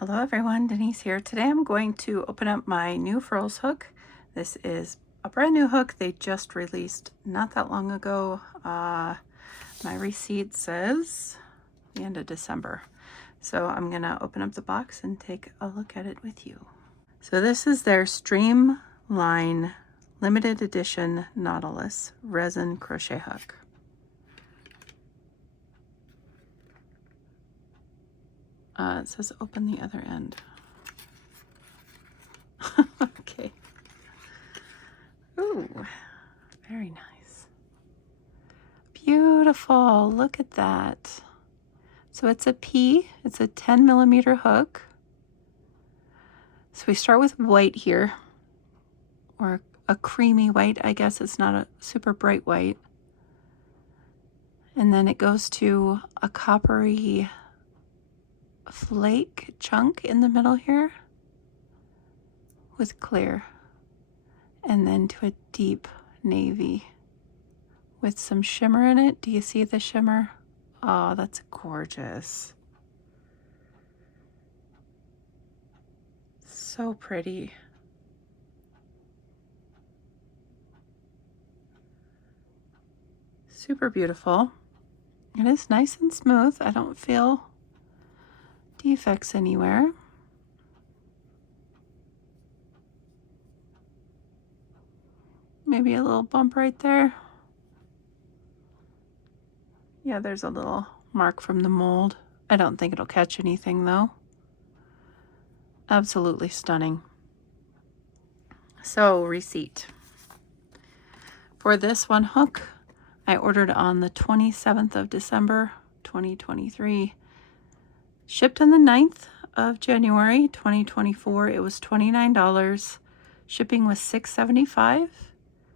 Hello everyone, Denise here. Today I'm going to open up my new Furls hook. This is a brand new hook they just released not that long ago. My receipt says the end of December. So I'm gonna open up the box and take a look at it with you. So this is their Streamline limited edition Nautilus resin crochet hook. It says open the other end. Okay. Ooh, very nice. Beautiful. Look at that. So it's a P. It's a 10 millimeter hook. So we start with white here, or a creamy white. I guess it's not a super bright white. And then it goes to a coppery flake chunk in the middle here with clear, and then to a deep navy with some shimmer in it. Do you see the shimmer? Oh, that's gorgeous. So pretty. Super beautiful. It is nice and smooth. I don't feel defects anywhere. Maybe a little bump right there. Yeah, there's a little mark from the mold. I don't think it'll catch anything though. Absolutely stunning. So, receipt. For this one hook, I ordered on the 27th of December, 2023. Shipped on the 9th of January, 2024. It was $29. Shipping was $6.75.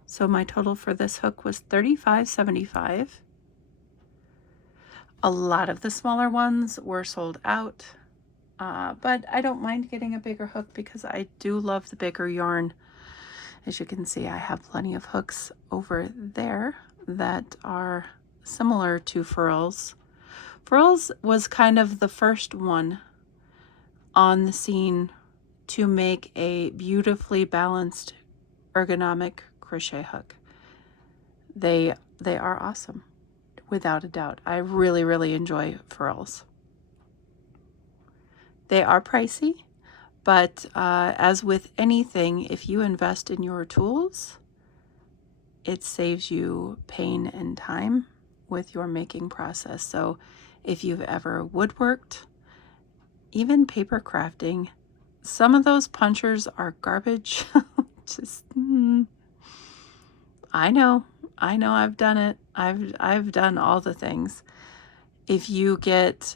So my total for this hook was $35.75. A lot of the smaller ones were sold out, but I don't mind getting a bigger hook because I do love the bigger yarn. As you can see, I have plenty of hooks over there that are similar to Furls. Furls was kind of the first one on the scene to make a beautifully balanced ergonomic crochet hook. They are awesome, without a doubt. I really enjoy Furls. They are pricey, but as with anything, if you invest in your tools, it saves you pain and time with your making process. So if you've ever woodworked, even paper crafting, some of those punchers are garbage. Just I know I've done it. I've done all the things. If you get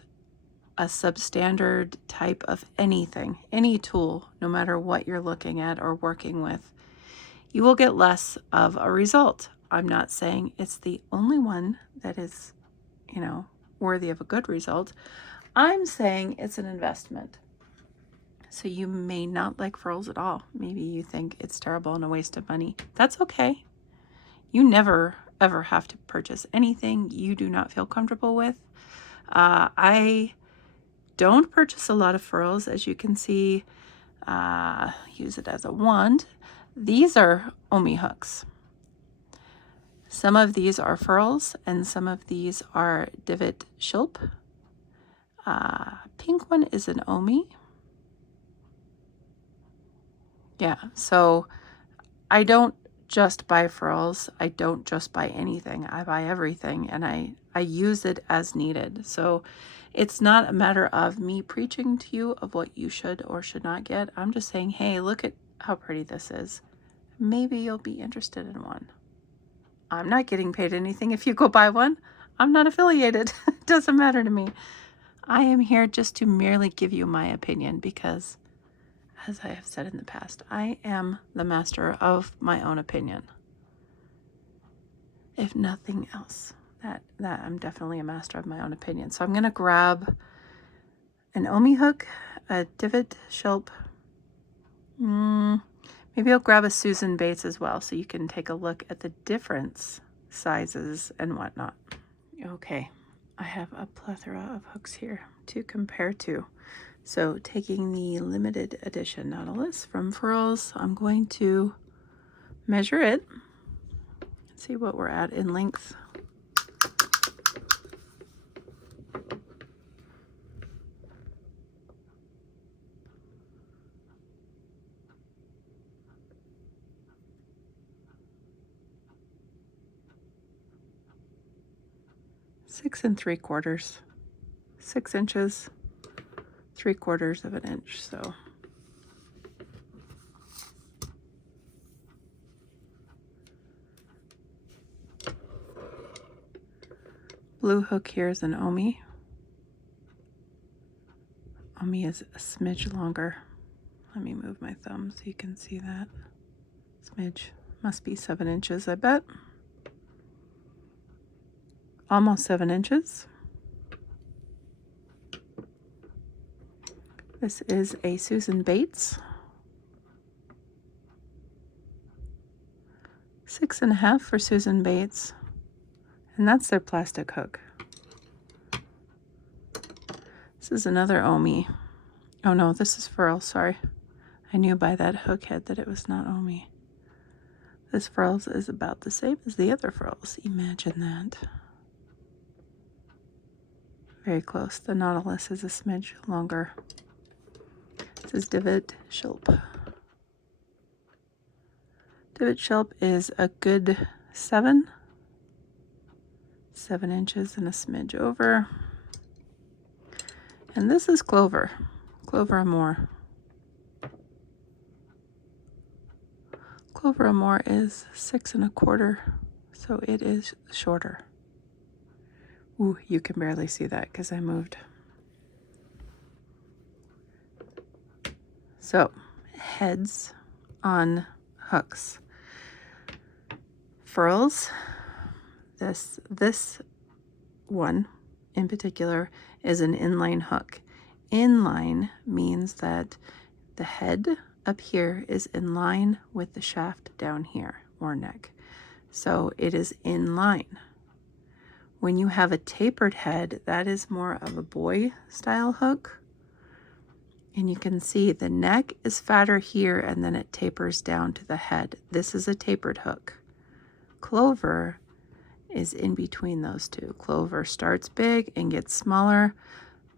a substandard type of anything, any tool, no matter what you're looking at or working with, you will get less of a result. I'm not saying it's the only one that is, worthy of a good result. I'm saying it's an investment. So you may not like Furls at all. Maybe you think it's terrible and a waste of money. That's okay. You never, ever have to purchase anything you do not feel comfortable with. I don't purchase a lot of Furls, as you can see. Use it as a wand. These are Omi hooks. Some of these are Furls and some of these are Divot Shilp. Pink one is an Omi. Yeah, so I don't just buy Furls. I don't just buy anything. I buy everything, and I use it as needed. So it's not a matter of me preaching to you of what you should or should not get. I'm just saying, hey, look at how pretty this is. Maybe you'll be interested in one. I'm not getting paid anything if you go buy one. I'm not affiliated. It doesn't matter to me. I am here just to merely give you my opinion because, as I have said in the past, I am the master of my own opinion. If nothing else, that I'm definitely a master of my own opinion. So I'm going to grab an Omi hook, a Divot Shilp. Maybe I'll grab a Susan Bates as well so you can take a look at the difference sizes and whatnot. Okay, I have a plethora of hooks here to compare to. So taking the limited edition Nautilus from Furls, I'm going to measure it, see what we're at in length. Six 6 inches, 3/4 of an inch. So blue hook here is an Omi. Omi is a smidge longer. Let me move my thumb so you can see that. Smidge. Must be 7 inches, I bet. Almost 7 inches. This is a Susan Bates. 6.5 for Susan Bates. And that's their plastic hook. This is another Omi. Oh no, this is Furls, sorry. I knew by that hook head that it was not Omi. This Furls is about the same as the other Furls. Imagine that. Very close. The Nautilus is a smidge longer. This is Divot Shilp. Divot Shilp is a good 7 inches and a smidge over. And this is Clover Amore. Clover Amore is 6 1/4, so it is shorter. Ooh, you can barely see that because I moved. So, heads on hooks. Furls, this one in particular is an inline hook. Inline means that the head up here is in line with the shaft down here, or neck. So it is in line. When you have a tapered head, that is more of a boy style hook. And you can see the neck is fatter here and then it tapers down to the head. This is a tapered hook. Clover is in between those two. Clover starts big and gets smaller,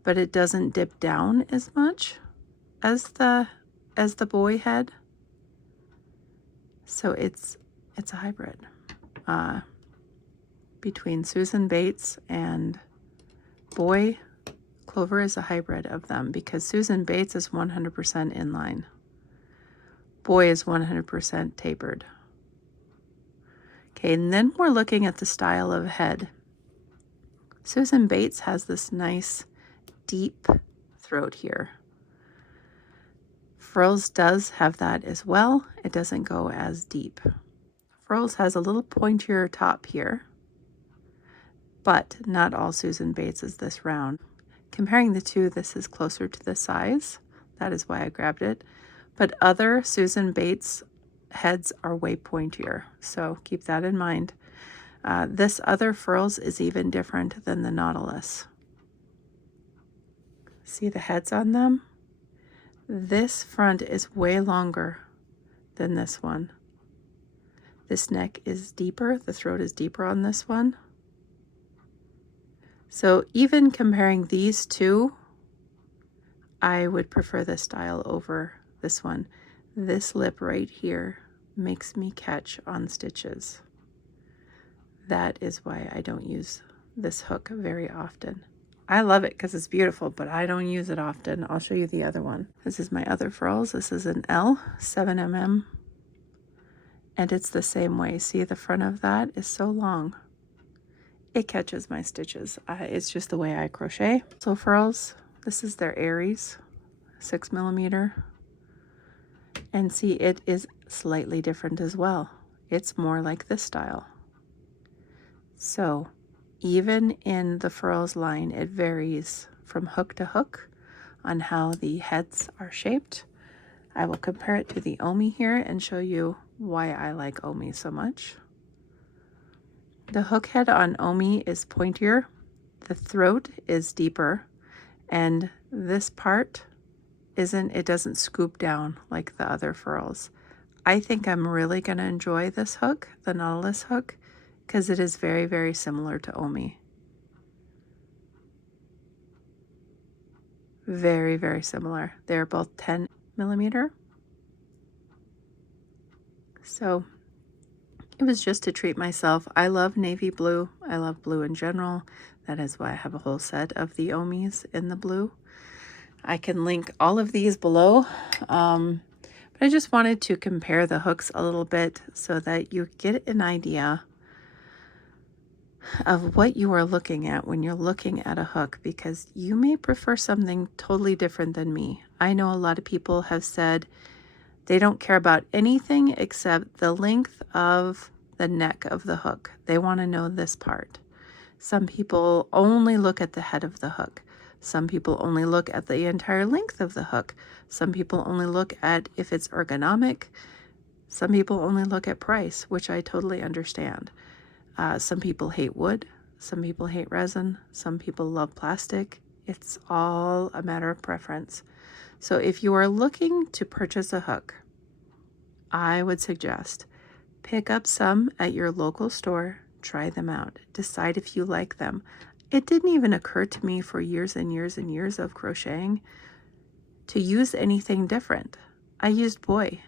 but it doesn't dip down as much as the boy head. So it's a hybrid between Susan Bates and boy. Clover is a hybrid of them because Susan Bates is 100% inline. Boy is 100% tapered. Okay, and then we're looking at the style of head. Susan Bates has this nice deep throat here. Furls does have that as well. It doesn't go as deep. Furls has a little pointier top here, but not all Susan Bates is this round. Comparing the two, this is closer to the size. That is why I grabbed it. But other Susan Bates heads are way pointier, so keep that in mind. This other Furls is even different than the Nautilus. See the heads on them? This front is way longer than this one. This neck is deeper, the throat is deeper on this one. So even comparing these two, I would prefer this style over this one. This lip right here makes me catch on stitches. That is why I don't use this hook very often. I love it because it's beautiful, but I don't use it often. I'll show you the other one. This is my other Furls. This is an L, 7 mm, and it's the same way. See, the front of that is so long. It catches my stitches. It's just the way I crochet. So Furls, this is their Aries, 6 mm. And see, it is slightly different as well. It's more like this style. So even in the Furls line, it varies from hook to hook on how the heads are shaped. I will compare it to the Omi here and show you why I like Omi so much. The hook head on Omi is pointier, the throat is deeper, and this part it doesn't scoop down like the other furls. I think I'm really going to enjoy this hook, the Nautilus hook, because it is very, very similar to Omi. Very, very similar. They're both 10 millimeter. So it was just to treat myself. I love navy blue. I love blue in general. That is why I have a whole set of the Omis in the blue. I can link all of these below. But I just wanted to compare the hooks a little bit so that you get an idea of what you are looking at when you're looking at a hook, because you may prefer something totally different than me. I know a lot of people have said they don't care about anything except the length of the neck of the hook. They want to know this part. Some people only look at the head of the hook. Some people only look at the entire length of the hook. Some people only look at if it's ergonomic. Some people only look at price, which I totally understand. Some people hate wood. Some people hate resin. Some people love plastic. It's all a matter of preference. So if you are looking to purchase a hook, I would suggest pick up some at your local store, try them out, decide if you like them. It didn't even occur to me for years and years and years of crocheting to use anything different. I used boy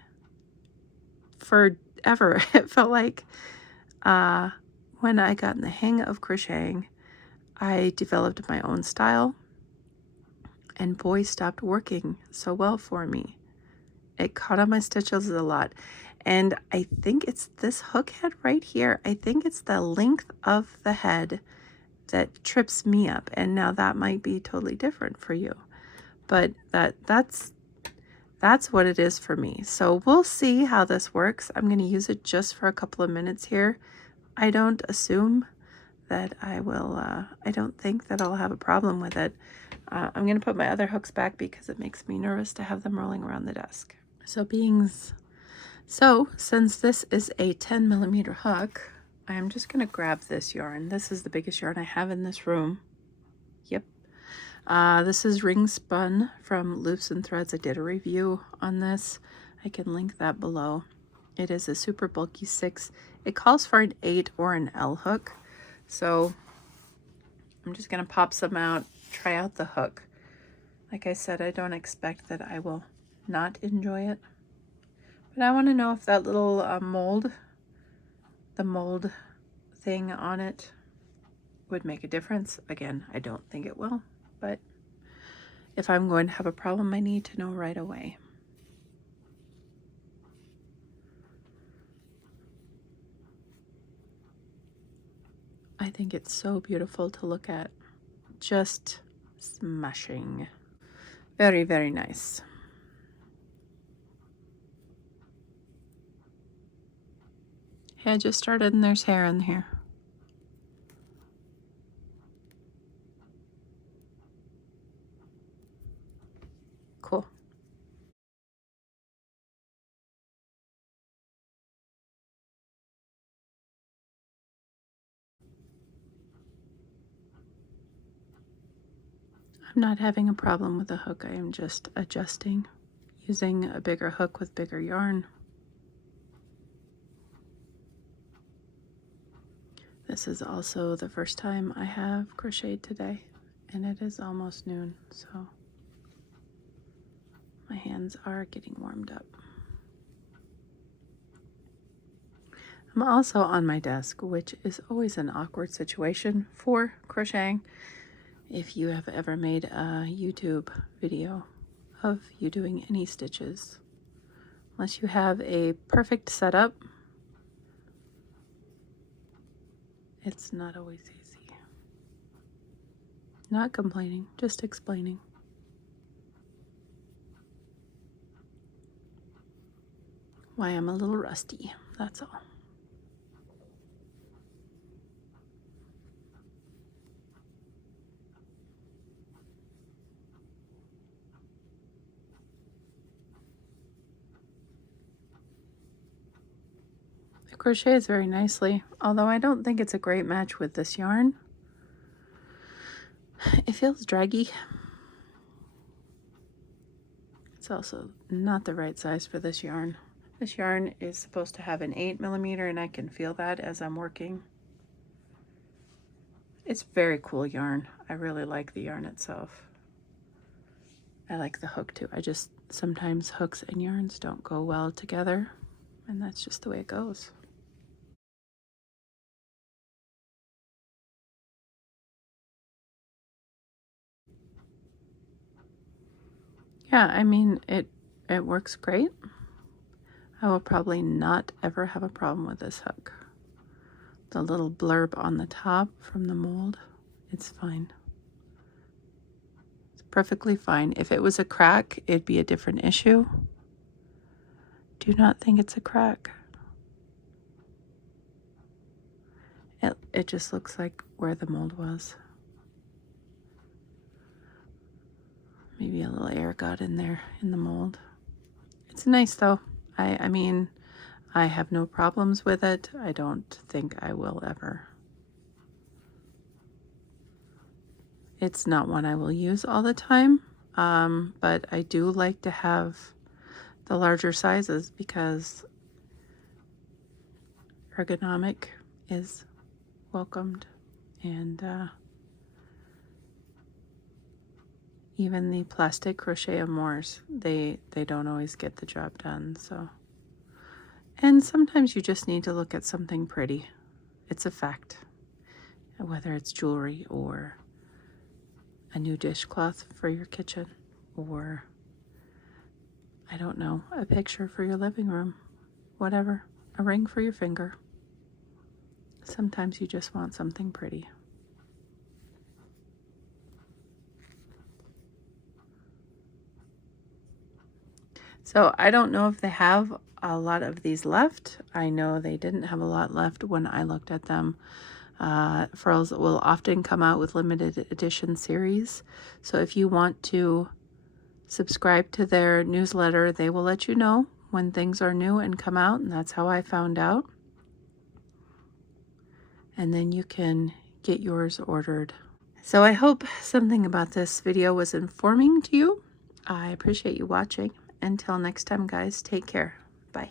forever. It felt like when I got in the hang of crocheting, I developed my own style, and boy stopped working so well for me. It caught on my stitches a lot. And I think it's this hook head right here. I think it's the length of the head that trips me up. And now that might be totally different for you. But that's what it is for me. So we'll see how this works. I'm going to use it just for a couple of minutes here. I don't assume that I will, I don't think that I'll have a problem with it. I'm going to put my other hooks back because it makes me nervous to have them rolling around the desk. So since this is a 10 millimeter hook, I'm just going to grab this yarn. This is the biggest yarn I have in this room. Yep. This is ring spun from Loops and Threads. I did a review on this. I can link that below. It is a super bulky 6. It calls for an 8 or an L hook. So I'm just going to pop some out, try out the hook. Like I said, I don't expect that I will not enjoy it. But I want to know if that little the mold thing on it would make a difference. Again, I don't think it will, but if I'm going to have a problem, I need to know right away. I think it's so beautiful to look at. Just smashing. Very, very nice. Hey, I just started and there's hair in here. Cool. I'm not having a problem with the hook. I am just adjusting, using a bigger hook with bigger yarn. This is also the first time I have crocheted today, and it is almost noon, so my hands are getting warmed up. I'm also on my desk, which is always an awkward situation for crocheting. If you have ever made a YouTube video of you doing any stitches, unless you have a perfect setup, it's not always easy. Not complaining, just explaining. Why I'm a little rusty, that's all. It crochets very nicely, although I don't think it's a great match with this yarn. It feels draggy. It's also not the right size for this yarn. This yarn is supposed to have an 8mm, and I can feel that as I'm working. It's very cool yarn. I really like the yarn itself. I like the hook too. I just, sometimes hooks and yarns don't go well together, and that's just the way it goes. Yeah, I mean, it works great. I will probably not ever have a problem with this hook. The little blurb on the top from the mold, it's fine. It's perfectly fine. If it was a crack, it'd be a different issue. Do not think it's a crack. It just looks like where the mold was. Maybe a little air got in there in the mold. It's nice though. I mean, I have no problems with it. I don't think I will ever. It's not one I will use all the time, but I do like to have the larger sizes because ergonomic is welcomed, and even the plastic crochet amours, they don't always get the job done. So, and sometimes you just need to look at something pretty. It's a fact, whether it's jewelry or a new dishcloth for your kitchen, or I don't know, a picture for your living room, whatever, a ring for your finger. Sometimes you just want something pretty. So I don't know if they have a lot of these left. I know they didn't have a lot left when I looked at them. Furls will often come out with limited edition series. So if you want to subscribe to their newsletter, they will let you know when things are new and come out, and that's how I found out. And then you can get yours ordered. So I hope something about this video was informing to you. I appreciate you watching. Until next time, guys, take care. Bye.